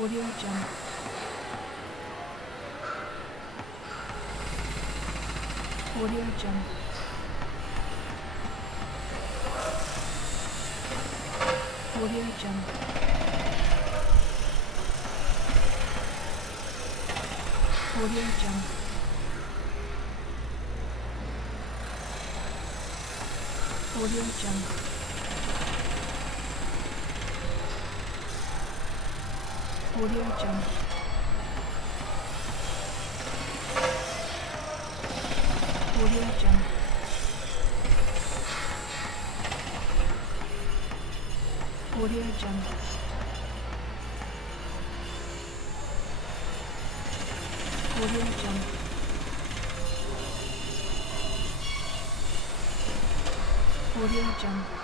Audio Jungle. Audio Jungle. Audio Jungle. Audio Jungle. Audio Jungle. Audio Jungle. Audio Jungle. Audio Jungle. Audio Jungle. Audio Jungle.